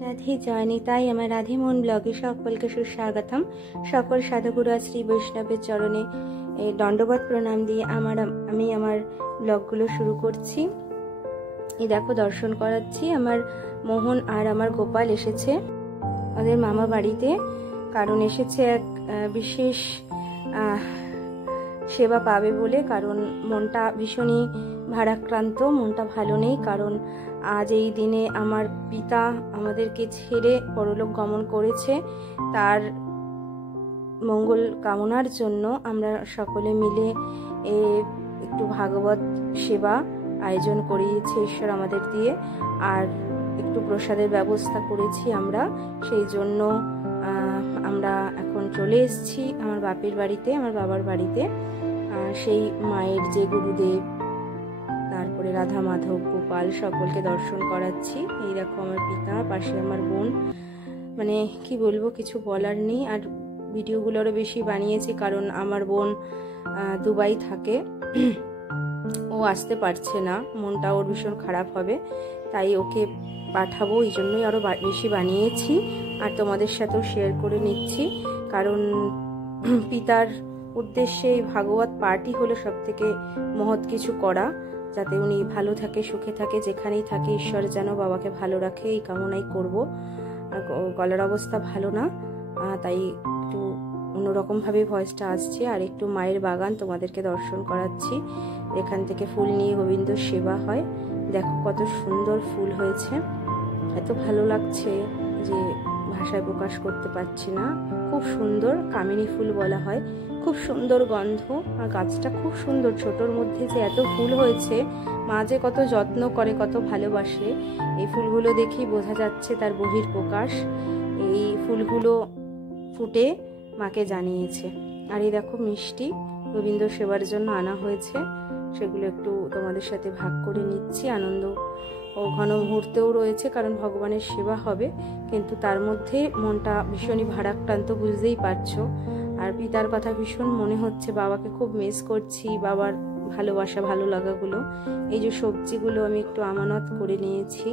রাধে জয়নি তাই আমার রাধে মন ব্লগে সকলকে সুস্বাগতম। সকল সাধুগুরু আর শ্রী বৈষ্ণবের চরণে দণ্ডবত প্রণাম দিয়ে আমি আমার ব্লগগুলো শুরু করছি। এই দেখো দর্শন করাচ্ছি। আমার মোহন আর আমার গোপাল এসেছে ওদের মামা বাড়িতে, কারণ এসেছে এক বিশেষ সেবা পাবে বলে। কারণ মনটা ভীষণই ভারাক্রান্ত, মনটা ভালো নেই। কারণ আজ এই দিনে আমার পিতা আমাদেরকে ছেড়ে পরলোক গমন করেছে। তার মঙ্গল কামনার জন্য আমরা সকলে মিলে একটু ভাগবত সেবা আয়োজন করিয়েছে ঈশ্বর আমাদের দিয়ে, আর একটু প্রসাদের ব্যবস্থা করেছি আমরা। সেই জন্য আমরা এখন চলে এসেছি আমার বাপের বাড়িতে, আমার বাবার বাড়িতে। সেই মায়ের যে গুরুদেব, তারপরে রাধা মাধব গোপাল সকলকে দর্শন করাচ্ছি। এই দেখো আমার পিতা, পাশে আমার বোন। মানে কি বলবো, কিছু বলার নেই। আর ভিডিওগুলো আরও বেশি বানিয়েছি কারণ আমার বোন দুবাই থাকে, ও আসতে পারছে না, মনটা ওর ভীষণ খারাপ হবে, তাই ওকে পাঠাবো, এই জন্যই আরও বেশি বানিয়েছি আর তোমাদের সাথেও শেয়ার করে নিচ্ছি। কারণ পিতার উদ্দেশ্যে এই ভাগবত পাঠই হলো সব থেকে মহৎ কিছু করা, যাতে উনি ভালো থাকে, সুখে থাকে, যেখানেই থাকে ঈশ্বর যেন বাবাকে ভালো রাখে, এই কামনাই করব। আর গলার অবস্থা ভালো না, তাই একটু অন্যরকমভাবে ভয়েসটা আসছে। আর একটু মায়ের বাগান তোমাদেরকে দর্শন করাচ্ছি। এখান থেকে ফুল নিয়ে গোবিন্দ সেবা হয়। দেখো কত সুন্দর ফুল হয়েছে, এত ভালো লাগছে যে ভাষায় প্রকাশ করতে পারছি না। খুব সুন্দর, কামিনী ফুল বলা হয়, খুব সুন্দর গন্ধ। আর গাছটা খুব সুন্দর, ছোটোর মধ্যে যে এত ফুল হয়েছে, মা যে কত যত্ন করে, কত ভালোবাসে, এই ফুলগুলো দেখেই বোঝা যাচ্ছে তার বহির প্রকাশ। এই ফুলগুলো ফুটে মাকে জানিয়েছে। আর এই দেখো মিষ্টি গোবিন্দ সেবার জন্য আনা হয়েছে, সেগুলো একটু তোমাদের সাথে ভাগ করে নিচ্ছি। আনন্দ ও ঘন মুহূর্তেও রয়েছে, কারণ ভগবানের সেবা হবে, কিন্তু তার মধ্যে মনটা ভীষণই ভারাক্রান্ত, বুঝতেই পারছো। আর পিতার কথা ভীষণ মনে হচ্ছে, বাবাকে খুব মিস করছি, বাবার ভালোবাসা ভালো লাগাগুলো। এই যে সবজিগুলো আমি একটু আমানত করে নিয়েছি,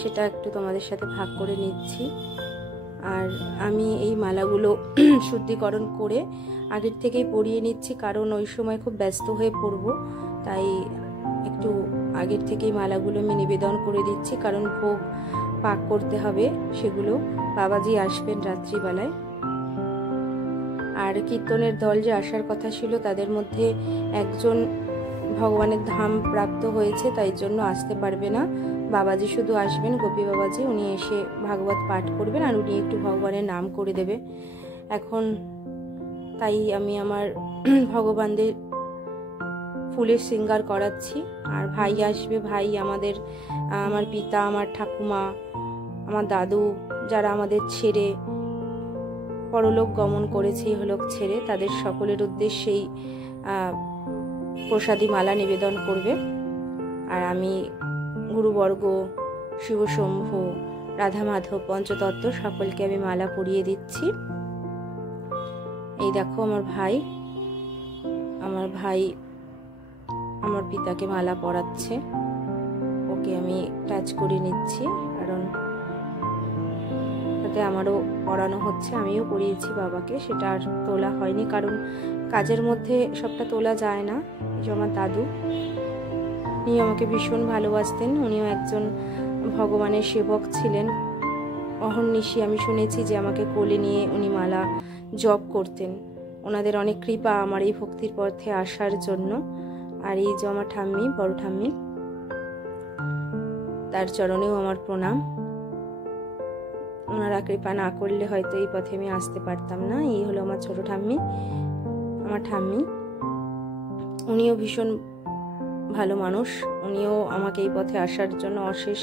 সেটা একটু তোমাদের সাথে ভাগ করে নিচ্ছি। আর আমি এই মালাগুলো শুদ্ধিকরণ করে আগের থেকেই পরিয়ে নিচ্ছি, কারণ ওই সময় খুব ব্যস্ত হয়ে পড়ব, তাই একটু আগের থেকেই মালাগুলো আমি নিবেদন করে দিচ্ছি। কারণ ভোগ পাক করতে হবে, সেগুলো বাবাজি আসবেন রাত্রিবেলায়। আর কীর্তনের দল যে আসার কথা ছিল, তাদের মধ্যে একজন ভগবানের ধাম প্রাপ্ত হয়েছে, তাই জন্য আসতে পারবে না। বাবাজি শুধু আসবেন, গোপী বাবাজি, উনি এসে ভাগবত পাঠ করবেন আর উনি একটু ভগবানের নাম করে দেবে এখন। তাই আমি আমার ভগবানদের ফুলের শৃঙ্গার করাচ্ছি। আর ভাই আসবে, ভাই আমার পিতা, আমার ঠাকুমা, আমার দাদু, যারা আমাদের ছেড়ে পরলোক গমন করেছে ইহলোক ছেড়ে, তাদের সকলের উদ্দেশ্যেই প্রসাদী মালা নিবেদন করবে। আর আমি গুরুবর্গ, শিবশম্ভু, রাধা মাধব, পঞ্চতত্ত্ব সকলকে আমি মালা পরিয়ে দিচ্ছি। এই দেখো আমার ভাই আমার পিতাকে মালা পরাচ্ছে, ওকে আমি টাচ করে নিচ্ছি, কারণ তাতে আমারও পরানো হচ্ছে, আমিও পরিয়েছি বাবাকে। সেটা আর তোলা হয়নি, কারণ কাজের মধ্যে সবটা তোলা যায় না। এই যে আমার দাদু, উনি আমাকে ভীষণ ভালোবাসতেন, উনিও একজন ভগবানের সেবক ছিলেন। অহর্নিশি আমি শুনেছি যে আমাকে কোলে নিয়ে উনি মালা জপ করতেন। ওনাদের অনেক কৃপা আমার এই ভক্তির পথে আসার জন্য। আর এই যে আমার ঠাম্মি, বড় ঠাম্মি, তার চরণেও আমার প্রণাম। ওনারা কৃপা না করলে হয়তো এই পথে আমি আসতে পারতাম না। এই হলো আমার ছোট ঠাম্মি, আমার ঠাম্মি। উনিও ভীষণ ভালো মানুষ, উনিও আমাকে এই পথে আসার জন্য অশেষ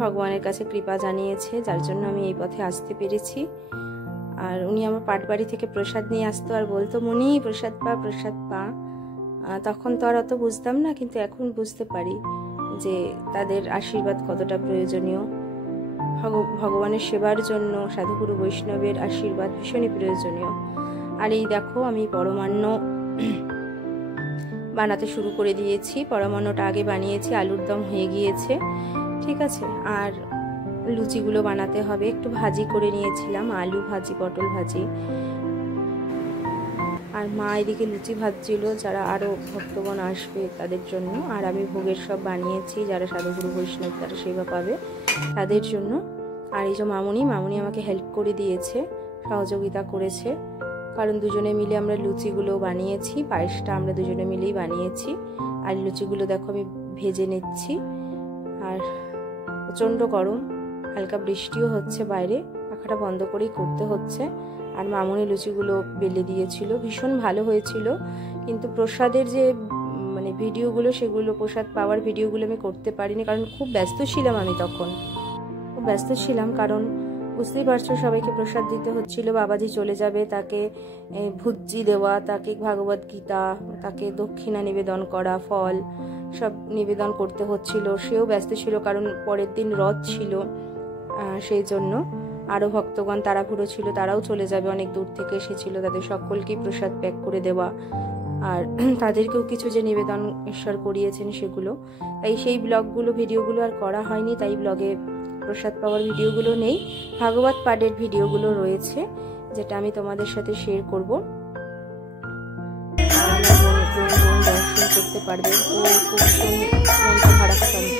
ভগবানের কাছে কৃপা জানিয়েছে, যার জন্য আমি এই পথে আসতে পেরেছি। আর উনি আমার পাটবাড়ি থেকে প্রসাদ নিয়ে আসতো আর বলতো, মনি প্রসাদ পা, প্রসাদ পা। তখন তো আর অত বুঝতাম না, কিন্তু এখন বুঝতে পারি যে তাদের আশীর্বাদ কতটা প্রয়োজনীয়। ভগবানের সেবার জন্য সাধুগুরু বৈষ্ণবের আশীর্বাদ ভীষণই প্রয়োজনীয়। আর এই দেখো আমি পরমান্ন বানাতে শুরু করে দিয়েছি। পরমান্নটা আগে বানিয়েছি, আলুর দম হয়ে গিয়েছে, ঠিক আছে। আর লুচিগুলো বানাতে হবে। একটু ভাজি করে নিয়েছিলাম, আলু ভাজি, পটল ভাজি। আর মা এদিকে লুচি ভাজছিল যারা আরও ভক্তগণ আসবে তাদের জন্য। আর আমি ভোগের সব বানিয়েছি, যারা সাধুগুরু বৈষ্ণব তারা সেবা পাবে তাদের জন্য। আর এই যে মামুনি আমাকে হেল্প করে দিয়েছে, সহযোগিতা করেছে, কারণ দুজনে মিলে আমরা লুচিগুলো বানিয়েছি। পায়েসটা আমরা দুজনে মিলেই বানিয়েছি। আর লুচিগুলো দেখো আমি ভেজে নিচ্ছি। আর প্রচণ্ড গরম, হালকা বৃষ্টিও হচ্ছে বাইরে, পাখাটা বন্ধ করেই করতে হচ্ছে। আর মামুনি লুচিগুলো বেলে দিয়েছিল, ভীষণ ভালো হয়েছিল। কিন্তু প্রসাদের যে মানে ভিডিওগুলো, সেগুলো প্রসাদ পাওয়ার ভিডিওগুলো আমি করতে পারিনি, কারণ খুব ব্যস্ত ছিলাম। আমি তখন খুব ব্যস্ত ছিলাম, কারণ বুঝতেই পারছো সবাইকে প্রসাদ দিতে হচ্ছিল। বাবাজি চলে যাবে, তাকে ভুজি দেওয়া, তাকে ভাগবত গীতা, তাকে দক্ষিণা নিবেদন করা, ফল সব নিবেদন করতে হচ্ছিল। সেও ব্যস্ত ছিল, কারণ পরের দিন রথ ছিল। সেই জন্য আরও ভক্তগণ তাড়াহুড়ো ছিল, তারাও চলে যাবে, অনেক দূর থেকে এসেছিল, তাদের সকলকেই প্রসাদ প্যাক করে দেওয়া, আর তাদেরকেও কিছু যে নিবেদন ঈশ্বর করিয়েছেন সেগুলো। তাই সেই ব্লগগুলো, ভিডিওগুলো আর করা হয়নি। তাই ব্লগে প্রসাদ পাওয়ার ভিডিওগুলো নেই, ভাগবত পাঠের ভিডিওগুলো রয়েছে, যেটা আমি তোমাদের সাথে শেয়ার করব। দর্শন করতে পারবে। ও খুব মনটা ভারাক্রান্ত।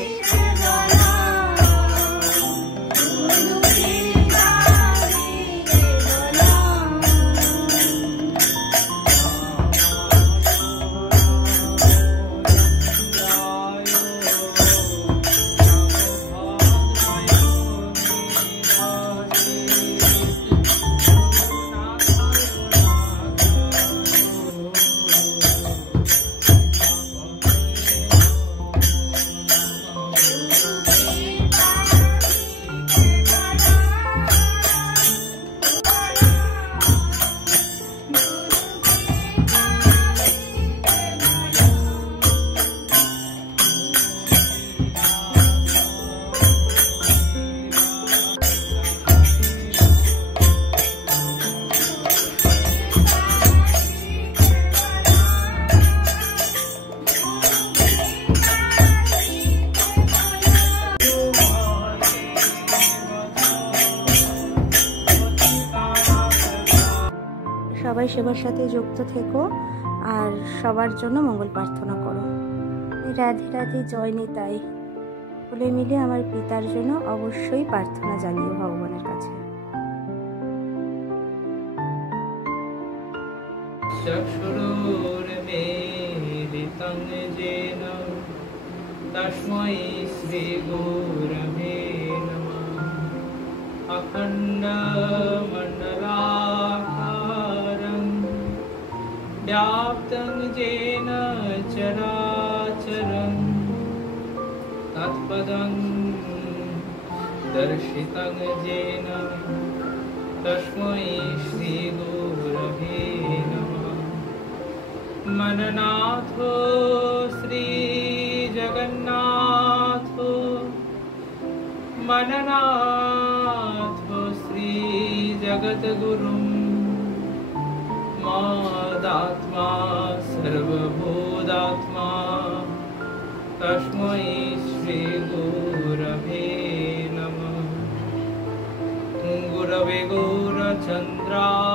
সবাই সেবার সাথে যুক্ত থেকো আর সবার জন্য মঙ্গল প্রার্থনা করো। রাধে রাধে, জয় নিতাই। বলে মিলে আমার পিতার জন্য অবশ্যই প্রার্থনা জানিও ভগবানের কাছে। চক্ষুরোর্মিলিतं येन तस्मै श्रीगुरवे नमः। अखण्डमण्डलाकारं व्याप्तं येन चराचरं तत्पदं दर्शितं येन तस्मै श्रीगुरवे नमः। मननाथो श्रीजगन्नाथो, मननाथो श्रीजगद्गुरुं मदात्मा सर्वभूतात्मा तस्मै श्रीगुरवे नमः। गुरवे गौरचन्द्राय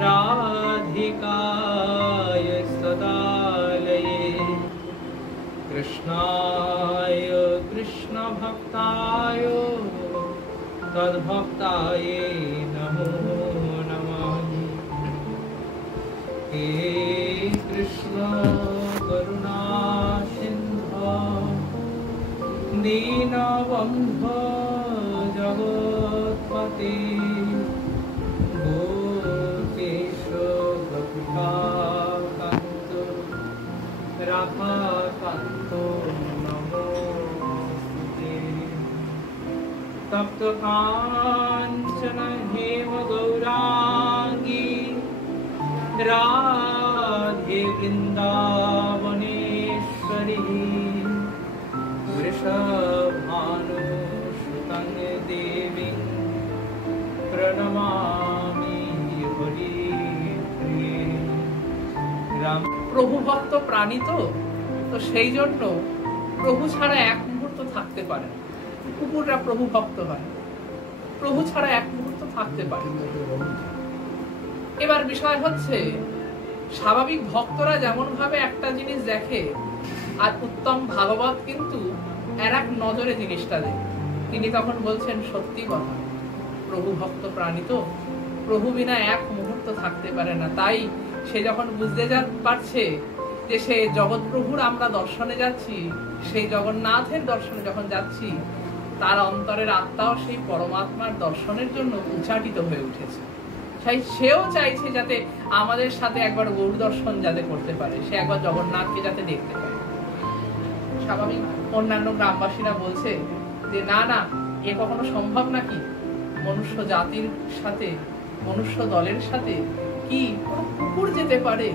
राधिकाय सदालये कृष्णाय कृष्णभक्ताय तद्भक्ताय नमो नमः। हे कृष्ण करुणा सिन्धु दीनबन्धो जगत्पते राधाकान्तो नमोस्तुते। तप्तकाञ्चन हेमगौराङ्गी राधे वृन्दावनेश्वरी वृषभानुसुतं देवीं प्रणमामि हरिप्रिये। রাম প্রভু ভক্ত প্রাণী তো সেই জন্য প্রভু ছাড়া এক মুহূর্ত থাকতে পারে না। কুকুররা প্রভু ভক্ত হয়, প্রভু ছাড়া এক মুহূর্ত থাকতে পারে। এবার বিষয় হচ্ছে, স্বাভাবিক ভক্তরা যেমন ভাবে একটা জিনিস দেখে, আর উত্তম ভাগবত কিন্তু আর এক নজরে জিনিসটা দেখে। তিনি তখন বলছেন সত্যি কথা, প্রভু ভক্ত প্রাণী তো, প্রভু বিনা এক মুহূর্ত থাকতে পারে না। তাই সে যখন বুঝতে পারছে যে সে জগৎ প্রভুর আমরা দর্শনে যাচ্ছি, সেই জগন্নাথের দর্শনে যখন যাচ্ছি, তার অন্তরের আত্মাও সেই পরমাত্মার দর্শনের জন্য উচ্চাটিত হয়ে উঠেছে। সেও চাইছে যাতে আমাদের সাথে একবার গৌর দর্শন যাতে করতে পারে, সে একবার জগন্নাথকে যাতে দেখতে পারে। স্বাভাবিক অন্যান্য গ্রামবাসীরা বলছে যে না না, এ কখনো সম্ভব নাকি? মনুষ্য জাতির সাথে, মনুষ্য দলের সাথে কি কুকুর যেতে পারে?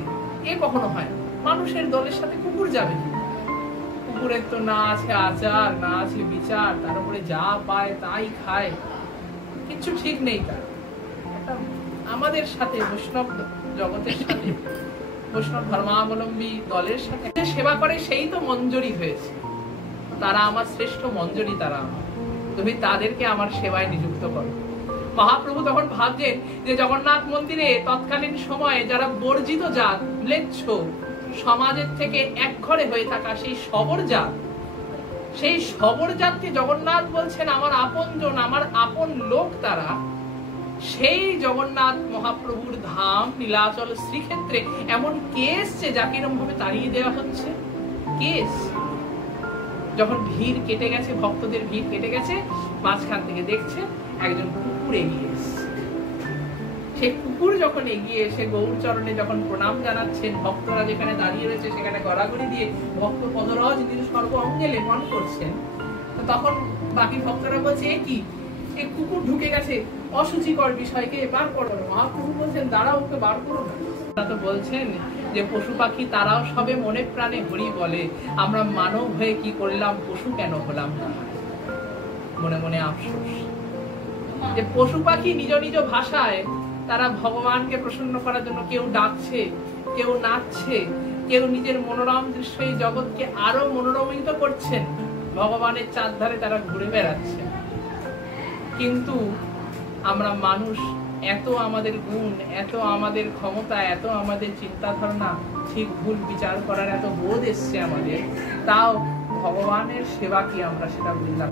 এ কখনো হয়? মানুষের দলের সাথে কুকুর যাবে কি? কুকুরের তো না আছে আচার, না আছে বিচার, তার উপরে যা পায় তাই খায়, কিচ্ছু ঠিক নেই তার। আমাদের সাথে, বৈষ্ণব জগতের সাথে, বৈষ্ণব ধর্মাবলম্বী দলের সাথে সেবা করে, সেই তো মঞ্জরি হয়েছে। তারা আমার শ্রেষ্ঠ মঞ্জরি, তারা আমার, তুমি তাদেরকে আমার সেবায় নিযুক্ত করো। মহাপ্রভু তখন ভাবছেন যে জগন্নাথ মন্দিরে তৎকালীন সময়ে যারা বর্জিত জাত, ম্লেচ্ছ সমাজের থেকে একঘরে হয়ে থাকা সেই সবর জাত, সেই সবর জাতকে জগন্নাথ বলছেন আমার আপনজন, আমার আপন লোক তারা। সেই জগন্নাথ মহাপ্রভুর ধাম নীলাচল শ্রীক্ষেত্রে এমন কে এসছে যাকে এরকম ভাবে তাড়িয়ে দেওয়া হচ্ছে? কেস যখন ভিড় কেটে গেছে, ভক্তদের ভিড় কেটে গেছে, মাঝখান থেকে দেখছে একজন কুকুর এগিয়ে এসছে। সেই কুকুর যখন এগিয়ে এসে গৌর চরণে যখন প্রণাম জানাচ্ছেন, ভক্তরা যেখানে দাঁড়িয়ে রয়েছে সেখানে গড়াগড়ি দিয়ে ভক্ত পদরজ তিনি সর্ব অঙ্গে লেপন করছেন, তখন বাকি ভক্তরা বলছে এ কি, এই কুকুর ঢুকে গেছে, অসুচিকর বিষয়কে বার করো। মহাপ্রভু বলছেন দাঁড়াও, ওকে বার করো না। তো বলছেন যে পশু পাখি তারাও সবে মনে প্রাণে হরি বলে, আমরা মানব হয়ে কি করলাম, পশু কেন হলাম না। মনে মনে আফসোস যে পশু পাখি নিজ নিজ ভাষায় তারা ভগবানকে প্রসন্ন করার জন্য কেউ ডাকছে, কেউ নাচছে, কেউ নিজের মনোরম দৃশ্য এই জগৎকে আরো মনোরমিত করছেন, ভগবানের চারধারে তারা ঘুরে বেড়াচ্ছে। কিন্তু আমরা মানুষ, এত আমাদের গুণ, এত আমাদের ক্ষমতা, এত আমাদের চিন্তা ধারণা, ঠিক ভুল বিচার করার এত বোধ এসছে আমাদের, তাও ভগবানের সেবা কি আমরা সেটা বুঝলাম।